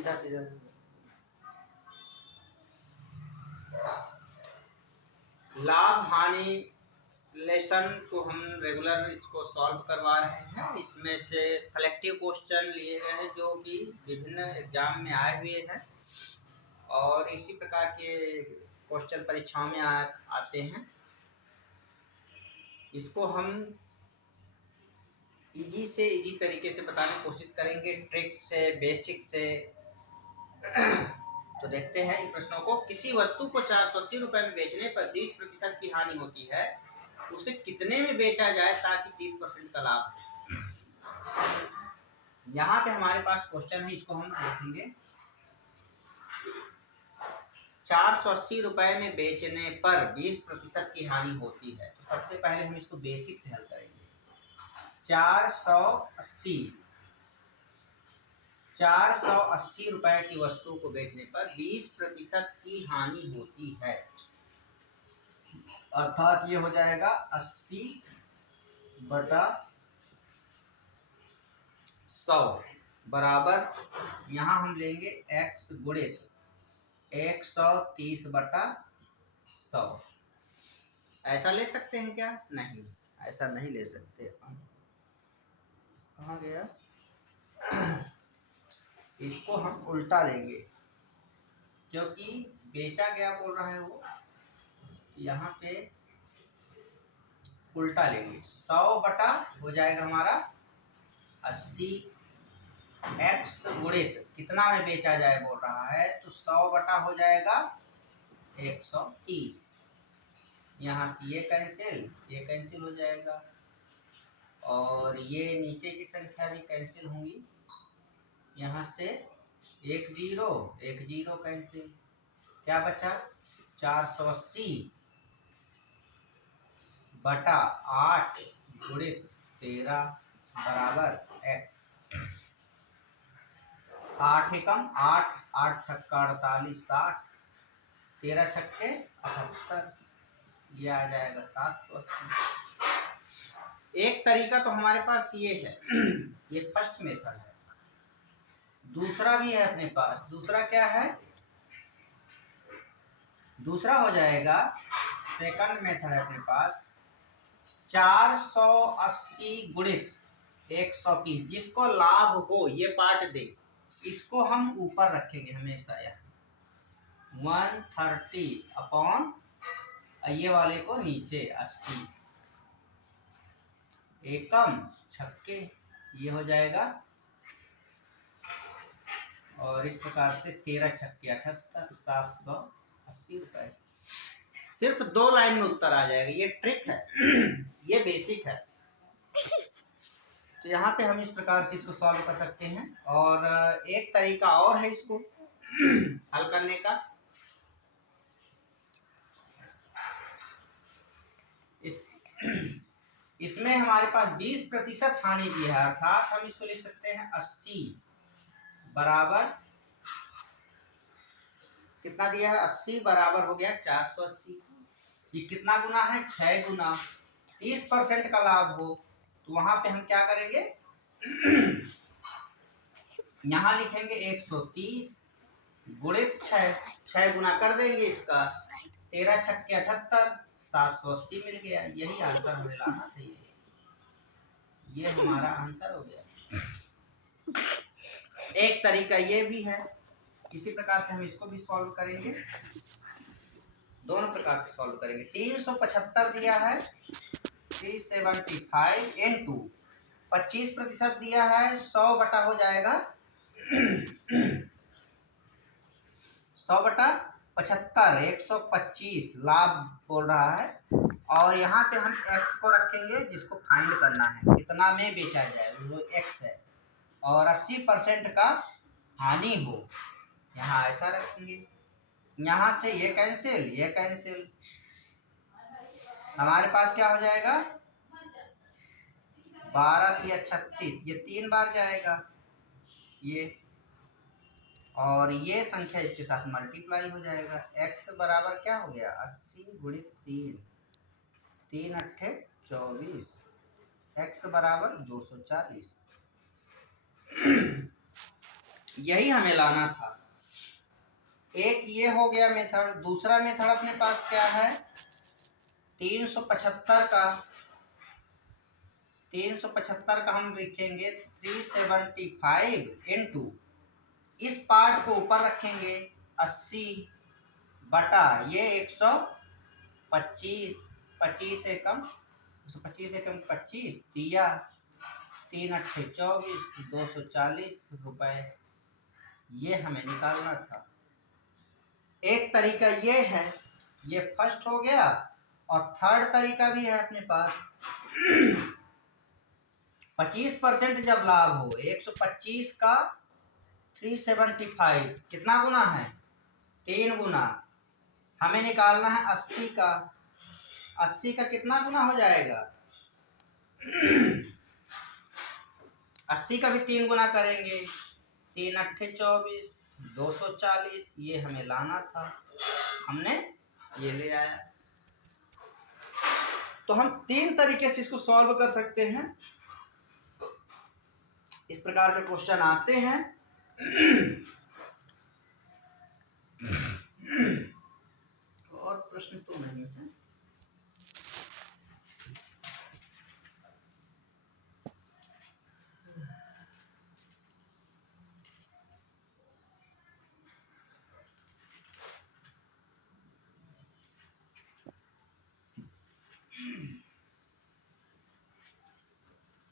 सीधा सीधा लाभ हानि लेसन को हम रेगुलर इसको सॉल्व करवा रहे हैं। इसमें से सेलेक्टिव क्वेश्चन लिए गए हैं जो कि विभिन्न एग्जाम में आए हुए हैं और इसी प्रकार के क्वेश्चन परीक्षाओं में आते हैं। इसको हम इजी से इजी तरीके से बताने की कोशिश करेंगे, ट्रिक से, बेसिक से। तो देखते हैं इन प्रश्नों को। किसी वस्तु को 480 रुपए में बेचने पर 20% की हानि होती है, उसे कितने में बेचा जाए ताकि 30% का लाभ हो? यहाँ पे हमारे पास क्वेश्चन है, इसको हम देखेंगे। 480 रुपए में बेचने पर 20% की हानि होती है। तो सबसे पहले हम इसको बेसिक से हल करेंगे। 480 रुपए की वस्तु को बेचने पर 20% की हानि होती है, अर्थात ये हो जाएगा 80/100 बराबर, यहाँ हम लेंगे x गुणित 130/100। ऐसा ले सकते हैं क्या? नहीं, ऐसा नहीं ले सकते। कहाँ गया? इसको हम उल्टा लेंगे, क्योंकि बेचा गया बोल रहा है वो, यहाँ पे उल्टा लेंगे। 100 बटा हो जाएगा हमारा 80, x गुणित कितना में बेचा जाए बोल रहा है, तो 100 बटा हो जाएगा 130। यहाँ से ये कैंसिल हो जाएगा और ये नीचे की संख्या भी कैंसिल होंगी। यहाँ से एक जीरो कैंसिल, क्या बचा? 480 बटा 8 गुणित 13 बराबर x। 8 एकम 8, 8 छक्का 48, 60, 13 छक्के 78, ये आ जाएगा 780। एक तरीका तो हमारे पास ये है, ये फर्स्ट मेथड है। दूसरा भी है अपने पास। दूसरा क्या है? दूसरा हो जाएगा, सेकंड मेथड है अपने पास, 480 गुणित 130। जिसको लाभ हो ये पार्ट दे, इसको हम ऊपर रखेंगे हमेशा। यहाँ 130 अपॉन ये वाले को नीचे 80, एकम छक्के, ये हो जाएगा। और इस प्रकार से 13 छक्के 78, 780 रुपए। सिर्फ 2 लाइन में उत्तर आ जाएगा। ये ट्रिक है, ये बेसिक है। तो यहाँ पे हम इस प्रकार से इसको सॉल्व कर सकते हैं। और एक तरीका और है इसको हल करने का। इसमें हमारे पास 20% हानि दी है, अर्थात हम इसको लिख सकते हैं 80 बराबर कितना दिया है? 80 बराबर हो गया 480। ये कितना गुना है? 6 गुना। 30% का लाभ हो तो वहां पे हम क्या करेंगे? यहाँ लिखेंगे 130 गुणित 6 गुना कर देंगे इसका, 13 छक्के 78, 780 मिल गया। यही आंसर हमें लाना चाहिए। ये हमारा आंसर हो गया। एक तरीका ये भी है। इसी प्रकार से हम इसको भी सॉल्व करेंगे। दोनों प्रकार से सॉल्व करेंगे। 375 दिया है, 375 इंटू 25% दिया है, 100 बटा हो जाएगा 100 बटा 75, 125 लाभ बोल रहा है। और यहाँ पे हम x को रखेंगे, जिसको फाइंड करना है कितना में बेचा जाए, वो x है। और 80% का हानि हो, यहाँ ऐसा रखेंगे। यहाँ से ये कैंसिल, हमारे पास क्या हो जाएगा? 12 या 36, ये 3 बार जाएगा ये, और ये संख्या इसके साथ मल्टीप्लाई हो जाएगा। x बराबर क्या हो गया? 80 गुणित 3, 3 अट्ठे 24, x बराबर 240। यही हमें लाना था। एक ये हो गया मेथड। दूसरा मेथड अपने पास क्या है, 375 का। 375 का हम लिखेंगे 375 इंटू, इस पार्ट को ऊपर रखेंगे 80 बटा ये 125। 25 एकम 125 एकम 25 दिया, 3 अट्ठे 24, 240 रुपए। ये हमें निकालना था। एक तरीका ये है, ये फर्स्ट हो गया, और थर्ड तरीका भी है अपने पास। 25% जब लाभ हो, 125 का 375 कितना गुना है, 3 गुना। हमें निकालना है 80 का। 80 का कितना गुना हो जाएगा, 80 का भी 3 गुना करेंगे, 3 अट्ठे 24, 240। ये हमें लाना था, हमने ये ले आया। तो हम 3 तरीके से इसको सॉल्व कर सकते हैं। इस प्रकार के क्वेश्चन आते हैं। और प्रश्न तो नहीं है।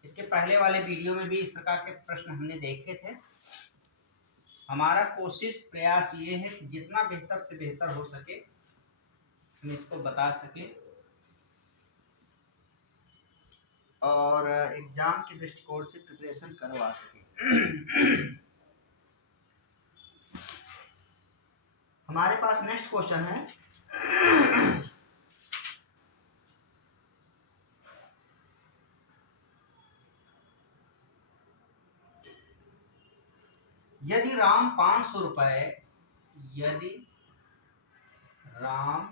इसके पहले वाले वीडियो में भी इस प्रकार के प्रश्न हमने देखे थे। हमारा कोशिश प्रयास ये है कि जितना बेहतर से बेहतर हो सके हम इसको बता सके और एग्जाम के दृष्टिकोण से प्रिपरेशन करवा सके। हमारे पास नेक्स्ट क्वेश्चन है। यदि राम 500 रुपए, यदि राम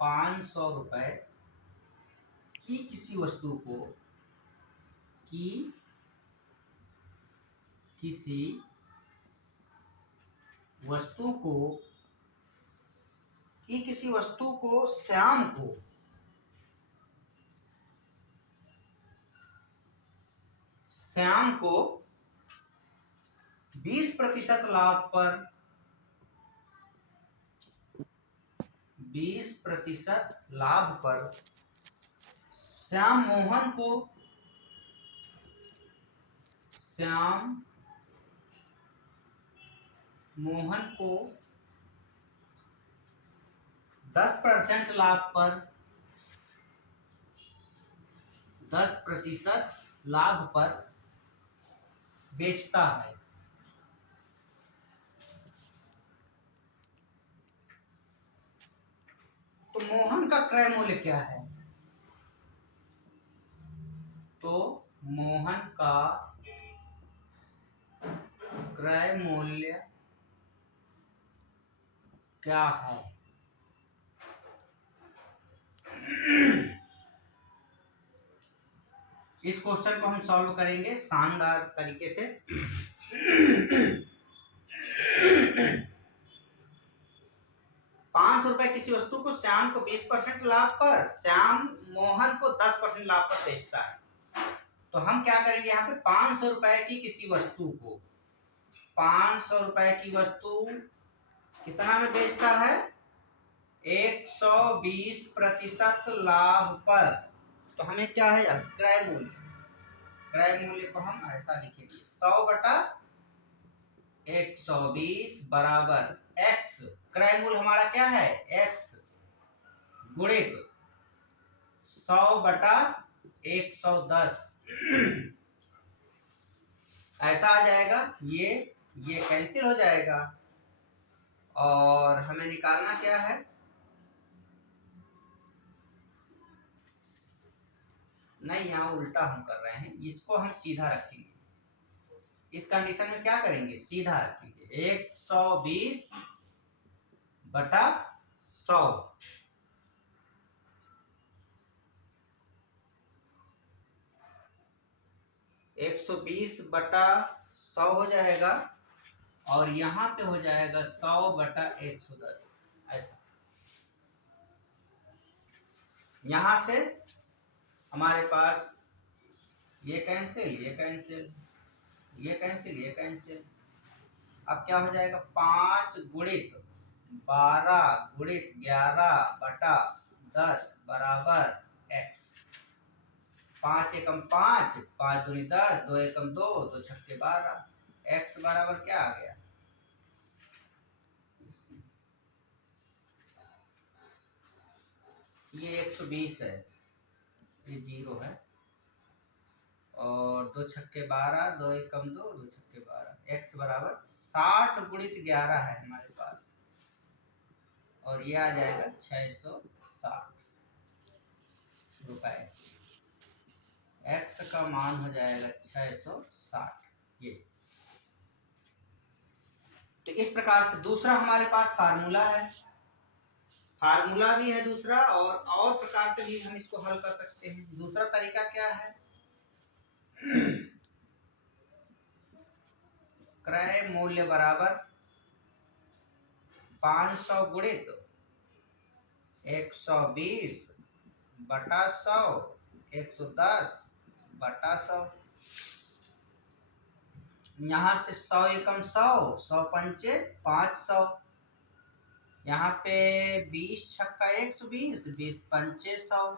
500 रुपए की किसी वस्तु को, की किसी वस्तु को, की किसी वस्तु को श्याम को, श्याम को 20% लाभ पर, 20% लाभ पर श्याम मोहन को, श्याम मोहन को 10% लाभ पर, 10% लाभ पर बेचता है, तो मोहन का क्रय मूल्य क्या है। तो मोहन का क्रय मूल्य क्या है। इस क्वेश्चन को हम सॉल्व करेंगे शानदार तरीके से। 500 रुपए किसी वस्तु को श्याम को 20% लाभ पर, श्याम मोहन को 10% लाभ पर बेचता है। तो हम क्या करेंगे, यहाँ पे 500 रुपए की किसी वस्तु को, 500 रुपए की वस्तु कितना में बेचता है, 120% लाभ पर। तो हमें क्या है, क्रय मूल्य, क्रय मूल्य को हम ऐसा लिखेंगे 100 बटा 120 बराबर x। क्रय मूल्य हमारा क्या है, x गुणित 100 बटा 110। ऐसा आ जाएगा। ये कैंसिल हो जाएगा और हमें निकालना क्या है, नहीं यहाँ उल्टा हम कर रहे हैं, इसको हम सीधा रखेंगे। इस कंडीशन में क्या करेंगे, सीधा रखेंगे 120 बटा 100। 120 बटा 100 हो जाएगा और यहाँ पे हो जाएगा 100/110 ऐसा। यहाँ से हमारे पास ये कैंसिल, ये कैंसिल, ये कैंसिल, ये कैंसिल। अब क्या हो जाएगा, 5 गुणित 12 गुणित 11/10 बराबर x। 5 एकम 5, 5 दूनी 10, 2 एकम 2, 2 छक्के 12। x बराबर क्या आ गया, ये 120 है, ये 0 है, और 2 छक्के 12, 2 एकम 2, 2 छक्के 12। x बराबर 60 गुणित 11 है हमारे पास, और ये आ जाएगा 660 रुपए। x का मान हो जाएगा 660। ये तो इस प्रकार से दूसरा हमारे पास फार्मूला है, फार्मूला भी है दूसरा, और प्रकार से भी हम इसको हल कर सकते हैं। दूसरा तरीका क्या है, क्रय मूल्य बराबर 500 गुणित 120/100, 110/100। यहाँ से 100 एकम 100, 100 पंचे 500। यहाँ पे 20 छक्का 120, 20 पंचे 100,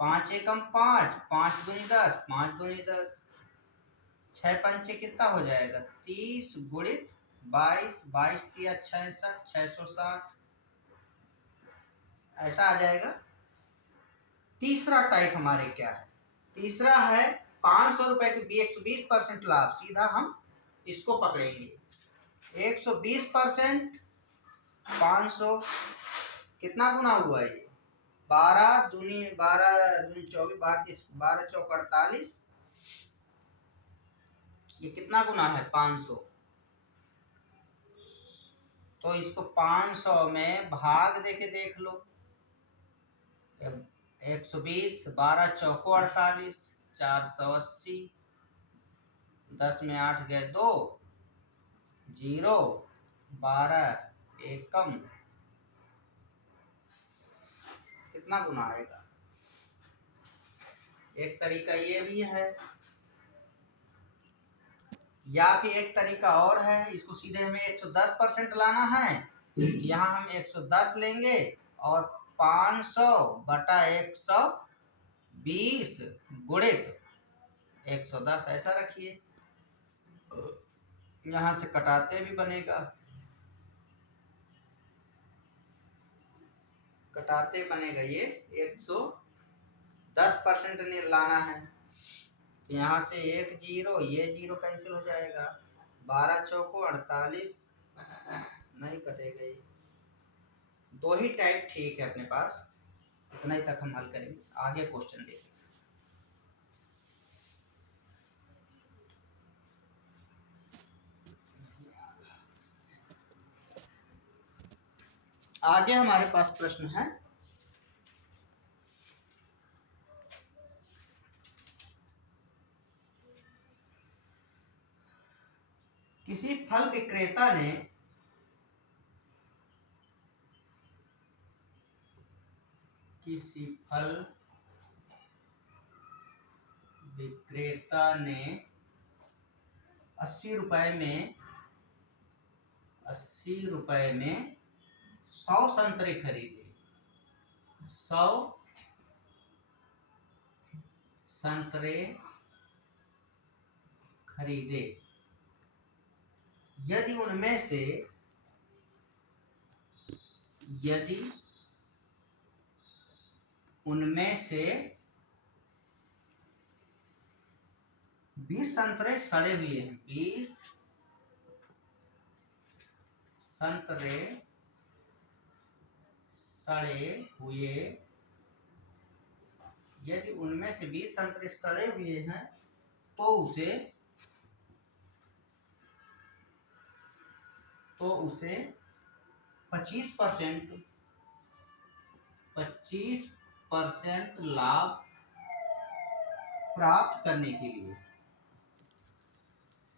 5 एकम 5, 5 दूनी 10, 5 दूनी 10, 6 पंचे कितना हो जाएगा, 30 गुणित 22, 22 तिया 66, 660 ऐसा आ जाएगा। तीसरा टाइप हमारे क्या है, तीसरा है 500 रुपए के 120% लाभ। सीधा हम इसको पकड़ेंगे। 120% 500 कितना गुना हुआ ये, 12 दूनी 24, 12 चौक 48, ये कितना गुना है 500। तो इसको 500 में भाग देके देख लो, 120, 12 चौको 48, 480, 10 में 8 गए 2, 0, 12 एकम कितना गुना आएगा। एक तरीका ये भी है, या फिर एक तरीका और है, इसको सीधे हमें 110% लाना है, यहाँ हम 110 लेंगे और 500/120 गुणित 110 ऐसा रखिए। यहाँ से कटाते भी बनेगा, कटाते बनेगा, ये 110% लाना है। तो यहाँ से 1 0, ये 0 कैंसिल हो जाएगा, 12 चौको 48 नहीं कटेगा। ये दो ही टाइप ठीक है अपने पास, इतना ही तक हम हल करेंगे। आगे क्वेश्चन देखिए। आगे हमारे पास प्रश्न है, किसी फल विक्रेता ने किसी फल विक्रेता ने 80 रुपए में 100 संतरे खरीदे, 100 संतरे खरीदे। यदि उनमें से 20 संतरे सड़े हुए हैं, 20 संतरे सड़े हुए, यदि उनमें से 20 संतरे सड़े हुए हैं तो उसे 25% लाभ प्राप्त करने के लिए,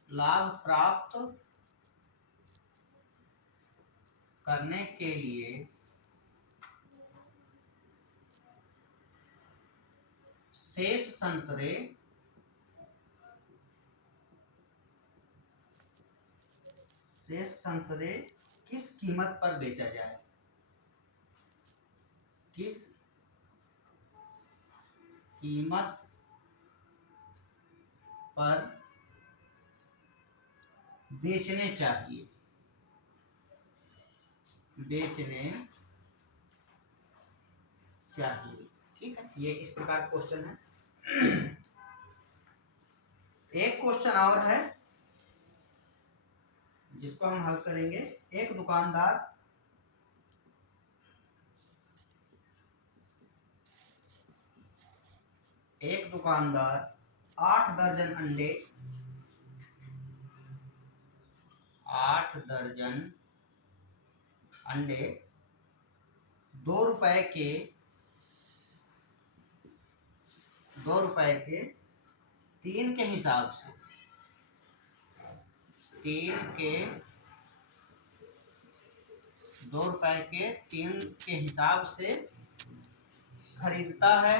लाभ प्राप्त करने के लिए शेष संतरे किस कीमत पर बेचा जाए? किस कीमत पर बेचने चाहिए? ठीक है, ये इस प्रकार क्वेश्चन है। एक क्वेश्चन और है जिसको हम हल करेंगे। एक दुकानदार 8 दर्जन अंडे 2 रुपए के 3 के हिसाब से 2 रुपए के 3 के हिसाब से खरीदता है।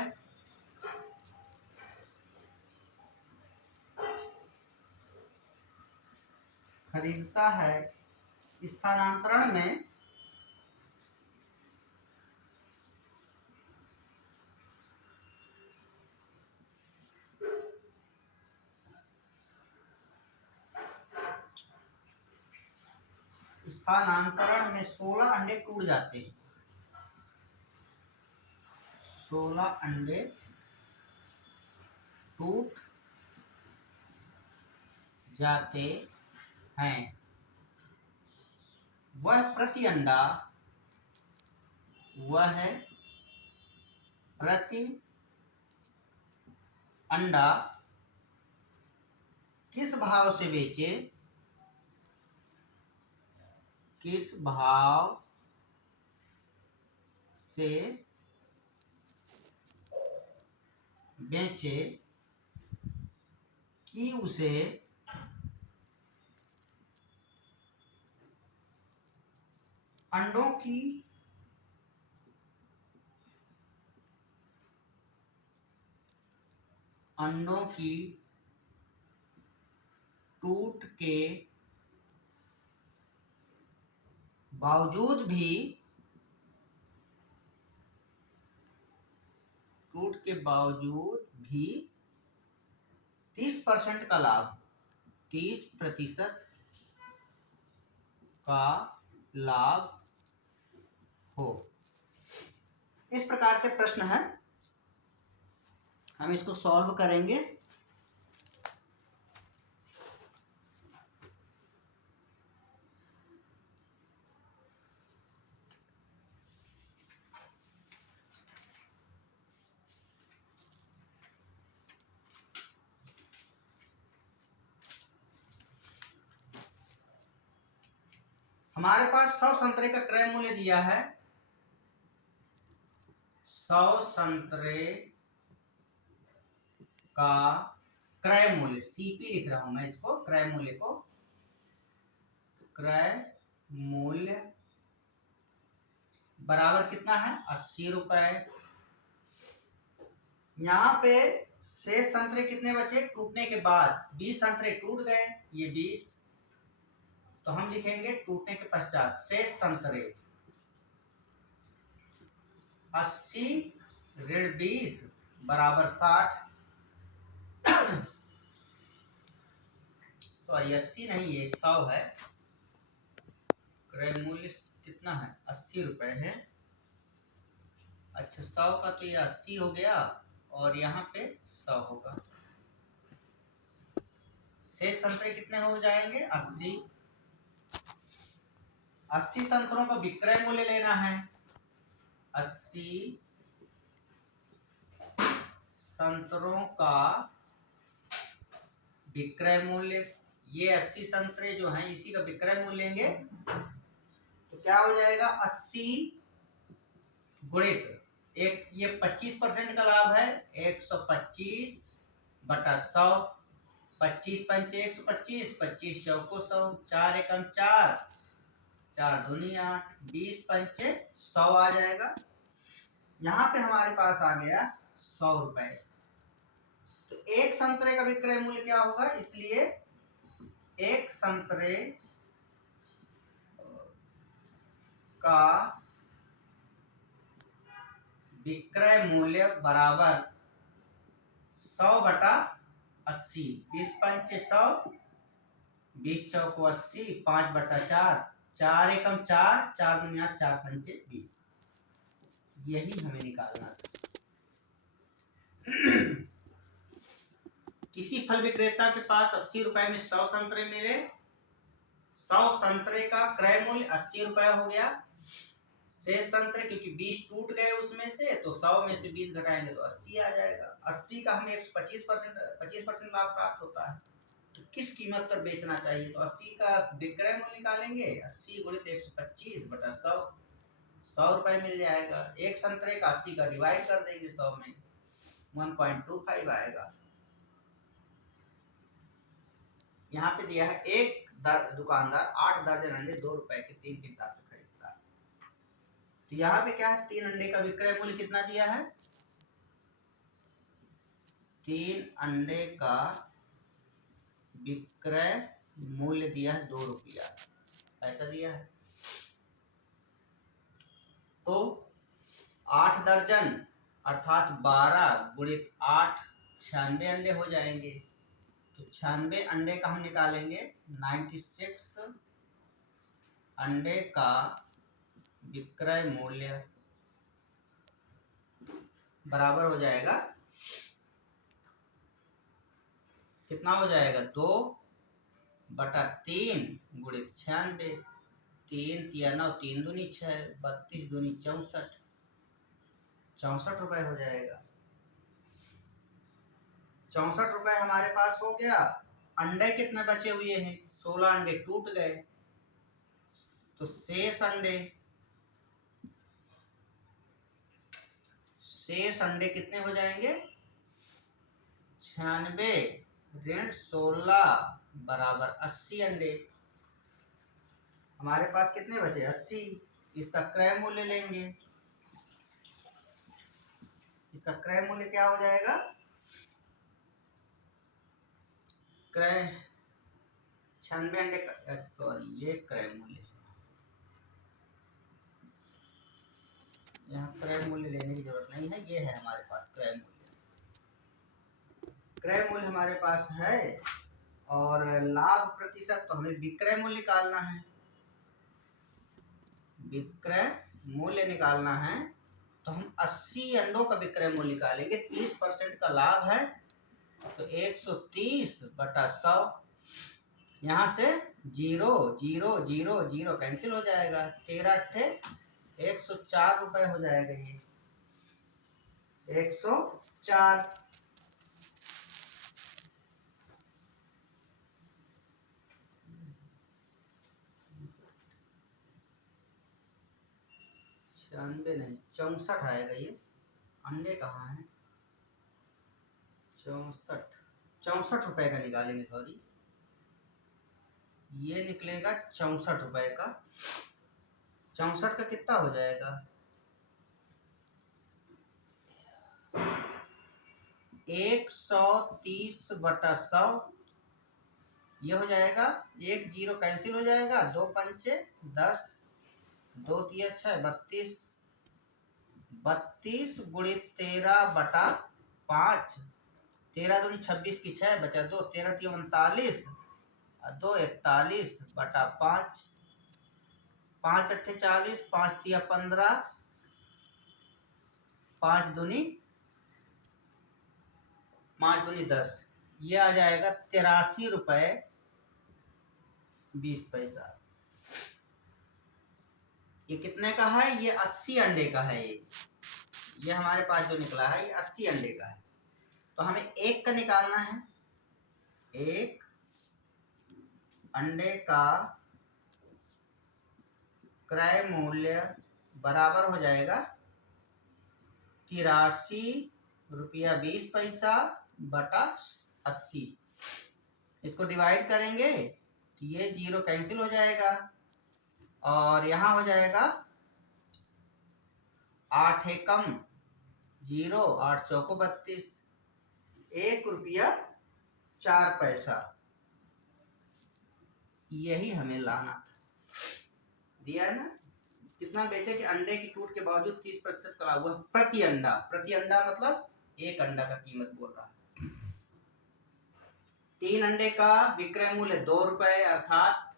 स्थानांतरण में स्थानांतरण में 16 अंडे टूट जाते हैं। 16 अंडे टूट जाते हैं। वह प्रति अंडा किस भाव से बेचे? किस भाव से बेचे कि उसे अंडों की टूट के बावजूद भी 30% का लाभ 30% का लाभ हो। इस प्रकार से प्रश्न है, हम इसको सॉल्व करेंगे। हमारे पास 100 संतरे का क्रय मूल्य दिया है। 100 संतरे का क्रय मूल्य, सीपी लिख रहा हूं मैं इसको, क्रय मूल्य बराबर कितना है? 80 रुपए। यहाँ पे शेष संतरे कितने बचे? टूटने के बाद 20 संतरे टूट गए, ये 20, तो हम लिखेंगे टूटने के पश्चात शेष संतरे 80 ऋण 20 बराबर 60। सॉरी 80 नहीं, ये 100 है। क्रय मूल्य कितना है? 80 रुपए है। अच्छा, 100 का तो ये 80 हो गया और यहाँ पे 100 होगा। शेष संतरे कितने हो जाएंगे? 80। 80 संतरों का विक्रय मूल्य लेना है। 80 संतरों का विक्रय मूल्य, ये 80 संतरे जो हैं इसी का विक्रय मूल्य लेंगे तो क्या हो जाएगा? 80 गुणित एक, ये 25% का लाभ है, 125 बटा 100। 25 पंचे 125, 25 चौको 100, 4 एकम 4, 4 दूनी 8, 20 पंचे 100 आ जाएगा। यहाँ पे हमारे पास आ गया 100 रुपए। तो एक संतरे का विक्रय मूल्य क्या होगा, इसलिए एक संतरे का विक्रय मूल्य बराबर 100/80। 20 पंचे 100, 20 चौको 80, 5/4, 4 एकम 4, 4 दूनी 8, 4 पंचे 20। यही हमें निकालना था। किसी फल विक्रेता के पास 80 रुपए में 100 संतरे मिले। 100 संतरे का क्रय मूल्य 80 रुपए हो गया। शेष संतरे क्योंकि 20 टूट गए उसमें से, तो 100 में से 20 घटाएंगे तो 80 आ जाएगा। 80 का हमें 25% लाभ प्राप्त होता है। तो किस कीमत पर बेचना चाहिए, तो 80 का विक्रय मूल्य निकालेंगे। 80 गुणित 125/100, 100 रुपए मिल जाएगा। एक संतरे का 80 का डिवाइड कर देंगे 100 में, 1.25 आएगा। यहाँ पे दिया है एक दुकानदार 8 दर्जन अंडे 2 रुपए के 3 के हिसाब से खरीदता है। तो यहाँ पे क्या है, 3 अंडे का विक्रय मूल्य कितना दिया है, 3 अंडे का विक्रय मूल्य दिया है 2 रुपया, ऐसा दिया है। तो 8 दर्जन अर्थात 12 गुणित 8, 96 अंडे हो जाएंगे। तो 96 अंडे का हम निकालेंगे। 96 अंडे का विक्रय मूल्य बराबर हो जाएगा, कितना हो जाएगा, 2/3 गुणित 96, 3 तिया 9, 3 दूनी 6, 32 दूनी 64, 64 रुपए हो जाएगा। 64 रुपए हमारे पास हो गया। अंडे कितने बचे हुए हैं, 16 अंडे टूट गए। तो शेष अंडे कितने हो जाएंगे, 96 ऋण 16 बराबर 80 अंडे। हमारे पास कितने बचे, 80। इसका क्रय मूल्य लेंगे। इसका क्रय मूल्य क्या हो जाएगा, क्रय 96 अंडे का, सॉरी ये क्रय मूल्य है, यहाँ क्रय मूल्य लेने की जरूरत नहीं है, ये है हमारे पास क्रय मूल्य। क्रय मूल्य हमारे पास है और लाभ प्रतिशत, तो हमें विक्रय मूल्य निकालना है। विक्रय मूल्य निकालना है तो हम 80 अंडों का विक्रय मूल्य निकालेंगे। 30% का लाभ है तो 130/100। यहाँ से 0 0 0 0 कैंसिल हो जाएगा। 13 104 रुपए हो जाएगा। ये 104। नहीं 64 आएगा। ये अंडे कहाँ हैं, 64 रुपए का निकालेंगे, सॉरी ये निकलेगा 64 रुपए का। 64 का कितना हो जाएगा, 130/100। ये हो जाएगा, 1 0 कैंसिल हो जाएगा, 2 पंचे 10, 2 तिया 6, 32, 32 गुणित 13/5, 13 दूनी 26 की 6 बचा 2, 13 तिया 39, 2 41/5, 5 अट्ठे 40, 5 तिया 15, 5 दूनी 10, ये आ जाएगा 83 रुपए 20 पैसा। ये कितने का है, ये 80 अंडे का है। ये हमारे पास जो निकला है ये 80 अंडे का है। तो हमें एक का निकालना है। एक अंडे का क्रय मूल्य बराबर हो जाएगा 83 रुपया 20 पैसा बटा 80। इसको डिवाइड करेंगे तो ये 0 कैंसिल हो जाएगा और यहाँ हो जाएगा 8 एकम 0, 8 चौको 32, 1 रुपया 4 पैसा। यही हमें लाना था। दिया है ना। कितना बेचे कि अंडे की टूट के बावजूद 30% करा हुआ प्रति अंडा। प्रति अंडा मतलब एक अंडा का कीमत बोल रहा है। 3 अंडे का विक्रय मूल्य 2 रुपए, अर्थात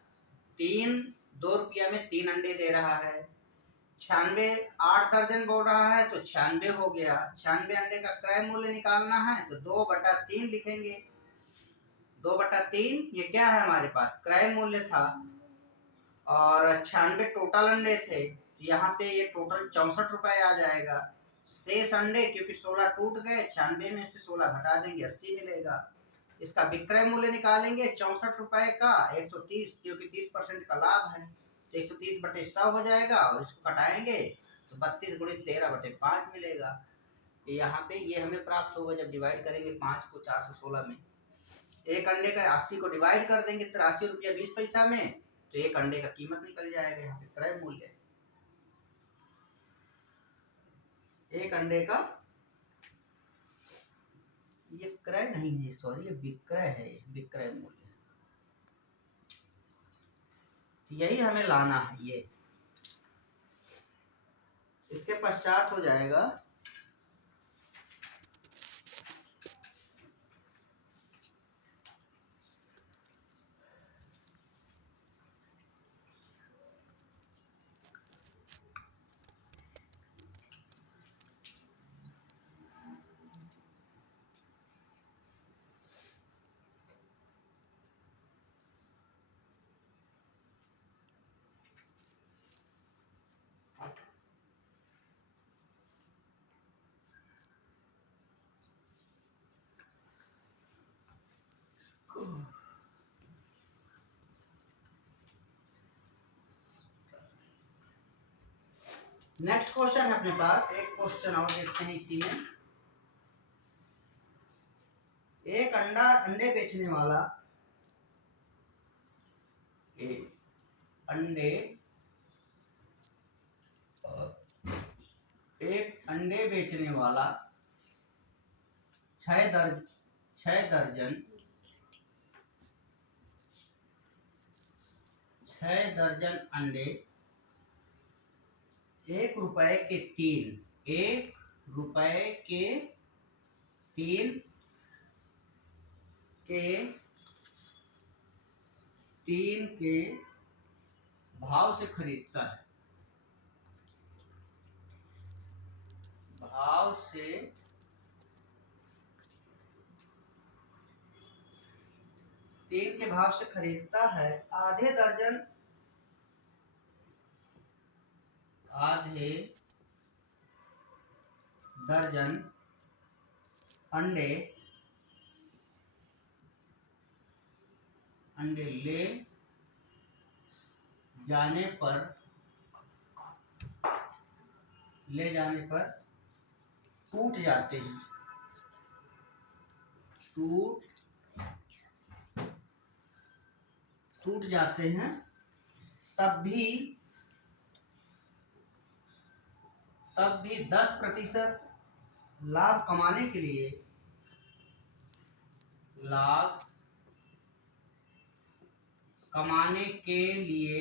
2 रुपया में 3 अंडे दे रहा है। 96 8 दर्जन बोल रहा है तो 96 हो गया। 96 अंडे का क्रय मूल्य निकालना है तो 2/3 लिखेंगे। 2/3 ये क्या है हमारे पास, क्रय मूल्य था। और 96 टोटल अंडे थे, यहाँ पे ये टोटल 64 रुपए आ जाएगा। शेष अंडे क्योंकि 16 टूट गए, 96 में से 16 घटा देंगे 80 मिलेगा। इसका विक्रय मूल्य निकालेंगे 64 रुपए का 130, क्योंकि 30% का लाभ है तो 130/100 हो जाएगा। और इसको घटाएंगे तो 32 × 13/5 मिलेगा। यहाँ पे ये हमें प्राप्त होगा जब डिवाइड करेंगे 5 को 416 में। एक अंडे का 80 को डिवाइड कर देंगे 83 रुपया 20 पैसा में, तो एक अंडे का कीमत निकल जाएगा। यहाँ पे क्रय मूल्य, एक अंडे का, ये क्रय नहीं है, सॉरी ये विक्रय है, विक्रय मूल्य। तो यही हमें लाना है। ये इसके पश्चात हो जाएगा नेक्स्ट क्वेश्चन है अपने पास। एक क्वेश्चन और देखते हैं इसी में। एक अंडे बेचने वाला, एक अंडे बेचने वाला 6 दर्जन अंडे 1 रुपए के 3, 1 रुपए के 3 के भाव से खरीदता है। भाव से 3 के भाव से खरीदता है। आधे दर्जन अंडे ले जाने पर टूट जाते हैं, तब भी 10% लाभ कमाने के लिए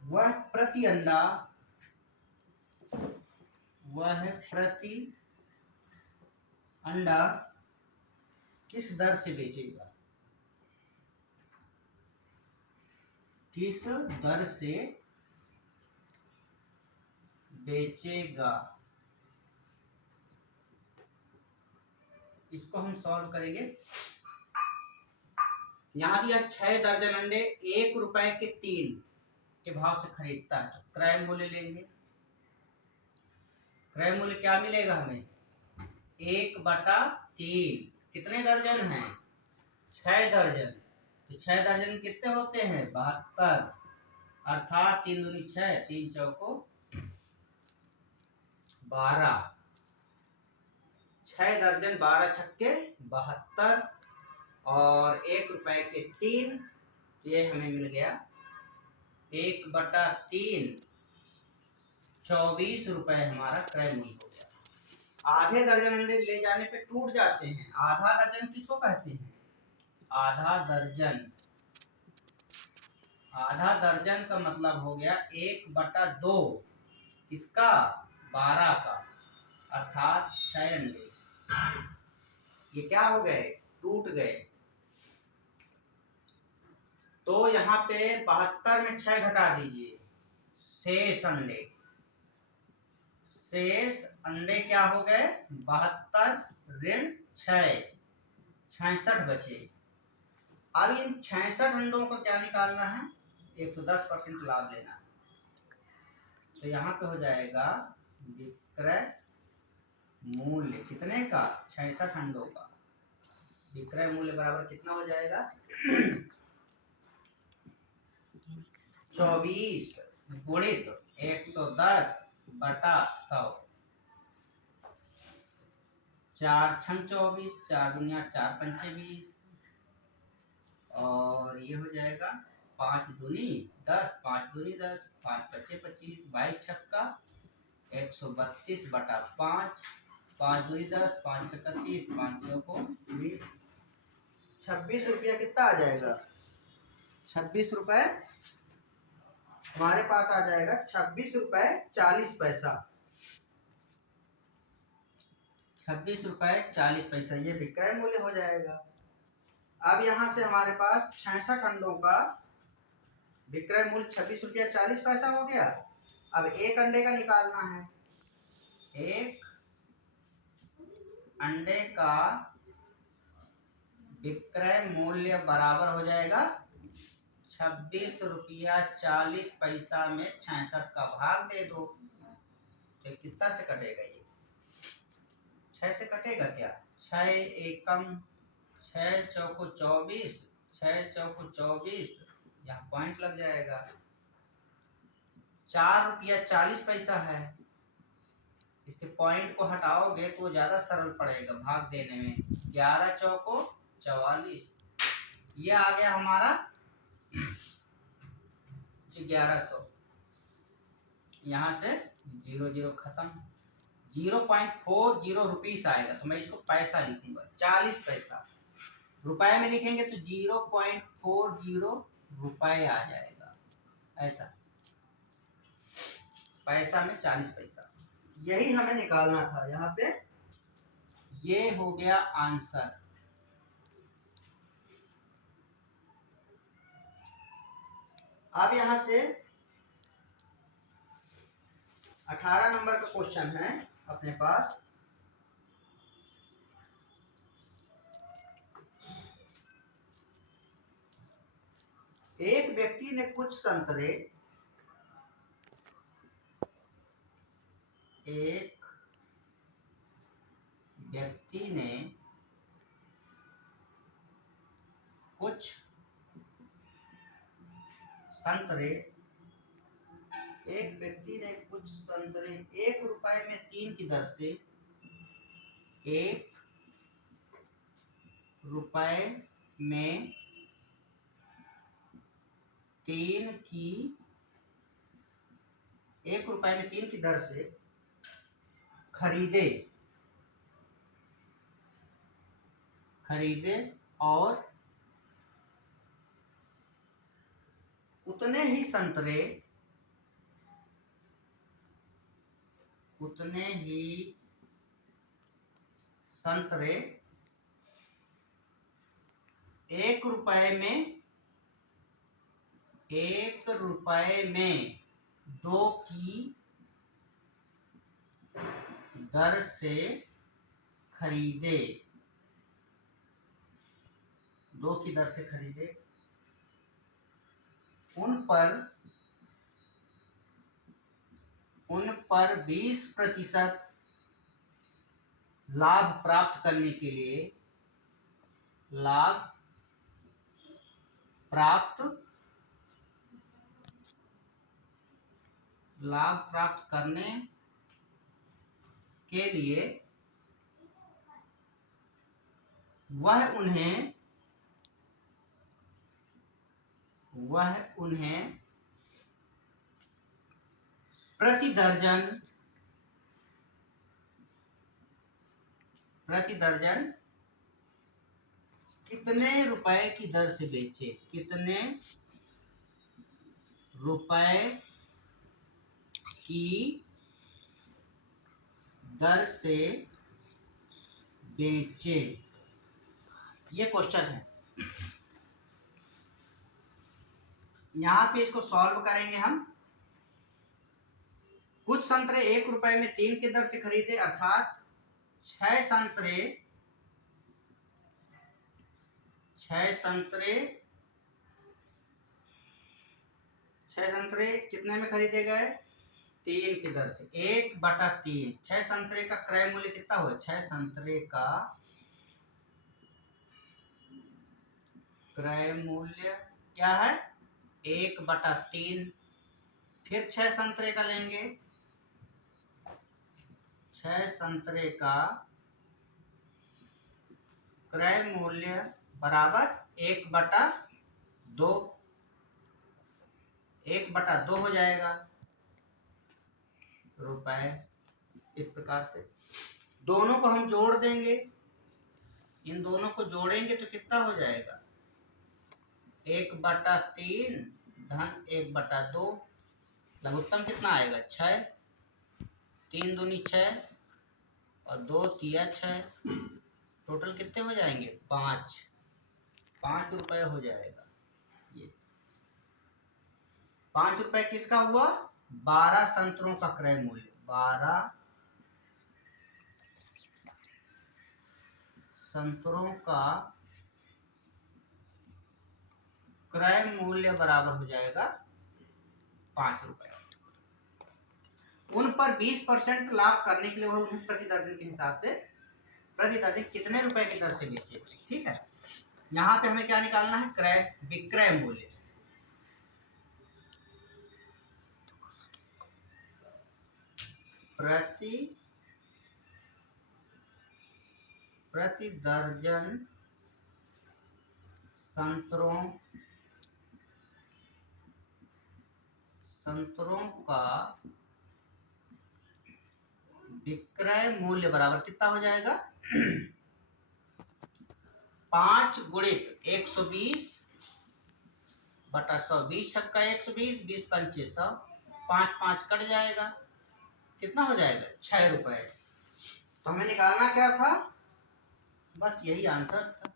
वह प्रति अंडा किस दर से बेचेगा, किस दर से बेचेगा। इसको हम सॉल्व करेंगे। यहाँ दिया 6 दर्जन अंडे 1 रुपए के 3 के भाव से खरीदता है, तो क्रय मूल्य लेंगे। क्रय मूल्य क्या मिलेगा हमें, 1/3। कितने दर्जन हैं, 6 दर्जन। तो 6 दर्जन कितने होते हैं, 72, अर्थात 3 दूनी 6, 3 चौको 12, 6 दर्जन 12 छक्के 72, और 1 रुपए के 3 तो ये हमें मिल गया 1/3, 24 रुपए हमारा क्रय मूल्य हो गया। आधे दर्जन अंडे ले जाने पे टूट जाते हैं। आधा दर्जन किसको कहते हैं? आधा दर्जन। आधा दर्जन का मतलब हो गया 1/2 किसका? 12 का, अर्थात 6 अंडे। ये क्या हो गए? टूट गए। तो यहाँ पे 72 में 6 घटा दीजिए, शेष अंडे। शेष अंडे क्या हो गए? 72 ऋण 6, 66 बचे। अब इन 66 अंडों को क्या निकालना है? 110% लाभ लेना है। तो यहाँ पे हो जाएगा विक्रय मूल्य कितने का? 66 अंडों का। विक्रय मूल्य बराबर कितना हो जाएगा? 24 गुणित 110/100। 4 छंग 24, 4 दूनिया 4 पंचे 20, और ये हो जाएगा 5 दूनी 10, 5 दूनी 10, 5 पच्चे 25, 22 छक्का 132/5, 5 दूनी 10, 5 छक्का 30, 5 चौको 20। 26 रुपया कितना आ जाएगा? 26 रुपए हमारे पास आ जाएगा 26 रुपए 40 पैसा। 26 रुपए 40 पैसा ये विक्रय मूल्य हो जाएगा। अब यहाँ से हमारे पास 66 अंडों का विक्रय मूल्य 26 रुपया 40 पैसा हो गया। अब एक अंडे का निकालना है। एक अंडे का विक्रय मूल्य बराबर हो जाएगा 26 रुपया 40 पैसा में 66 का भाग दे दो। तो कितना से कटेगा? ये 6 से कटेगा क्या? 6 एकम 6 चौको 24, 6 चौको 24, यहाँ पॉइंट लग जाएगा। 4 रुपया 40 पैसा है। इसके पॉइंट को हटाओगे तो ज्यादा सरल पड़ेगा भाग देने में। 11 चौको 44, ये आ गया हमारा 1100। यहाँ से 0 खत्म। 0.40 रुपीस आएगा, तो मैं इसको पैसा लिखूंगा 40 पैसा। रुपए में लिखेंगे तो 0.40 रुपए आ जाएगा। ऐसा पैसा में 40 पैसा, यही हमें निकालना था यहाँ पे। ये हो गया आंसर। अब यहाँ से 18 नंबर का क्वेश्चन है अपने पास। एक व्यक्ति ने कुछ संतरे एक व्यक्ति ने कुछ संतरे 1 रुपए में 3 की दर से 1 रुपए में 3 की दर से खरीदे और उतने ही संतरे 1 रुपए में 2 की दर से खरीदे। 2 की दर से खरीदे। उन पर 20% लाभ प्राप्त करने के लिए वह उन्हें वह उन्हें प्रति दर्जन कितने रुपए की दर से बेचे, कितने रुपए की दर से बेचे, ये क्वेश्चन है। यहां पे इसको सॉल्व करेंगे हम। कुछ संतरे 1 रुपए में 3 की दर से खरीदे, अर्थात 6 संतरे कितने में खरीदे गए, 3 की दर से। 1/3, 6 संतरे का क्रय मूल्य कितना हुआ, 6 संतरे का क्रय मूल्य क्या है, 1/3। फिर 6 संतरे का लेंगे, 6 संतरे का क्रय मूल्य बराबर 1/2, 1/2 हो जाएगा रुपए। इस प्रकार से दोनों को हम जोड़ देंगे, इन दोनों को जोड़ेंगे तो कितना हो जाएगा, 1/3 धन 1/2, लघुत्तम कितना आएगा, 6, 3 दूनी 6 और 2 तिया 6, टोटल कितने हो जाएंगे, 5 रुपए हो जाएगा। ये 5 रुपए किसका हुआ, 12 संतरों का क्रय मूल्य, 12 संतरों का क्रय मूल्य बराबर हो जाएगा 5 रुपए। उन पर 20% लाभ करने के लिए वह उन्हें प्रति दर्जन के हिसाब से प्रति दर्जन कितने रुपए की दर से बेचे। ठीक है, यहाँ पे हमें क्या निकालना है, विक्रय मूल्य। प्रति दर्जन संतरों का विक्रय मूल्य बराबर कितना हो जाएगा, 5 गुणित 120/100, 20 छक्का 120, 20 पंचे 100, 5 कट जाएगा, कितना हो जाएगा, 6 रुपए। तो हमें निकालना क्या था, बस यही आंसर था।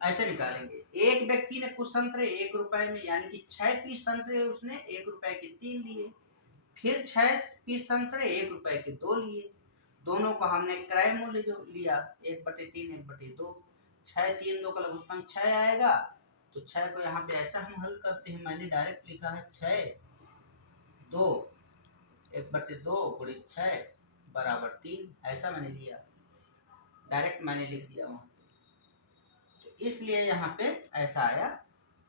ऐसे निकालेंगे, एक व्यक्ति ने कुछ संतरे 1 रुपए में, यानी कि 6 पीस संतरे उसने 1 रुपए के 3 लिए, फिर 6 पीस संतरे 1 रुपए के 2 लिए। दोनों को हमने क्रय मूल्य जो लिया 1/3 1/2, 6 3 2 का लघुत्तम 6 आएगा। तो 6 को यहाँ पे ऐसा हम हल करते हैं, मैंने डायरेक्ट लिखा है 6 2 1/2 गुणित 6 बराबर 3, ऐसा मैंने लिया, डायरेक्ट मैंने लिख दिया वहाँ, तो इसलिए यहाँ पे ऐसा आया।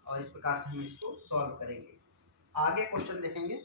और इस प्रकार से हम इसको सॉल्व करेंगे। आगे क्वेश्चन देखेंगे।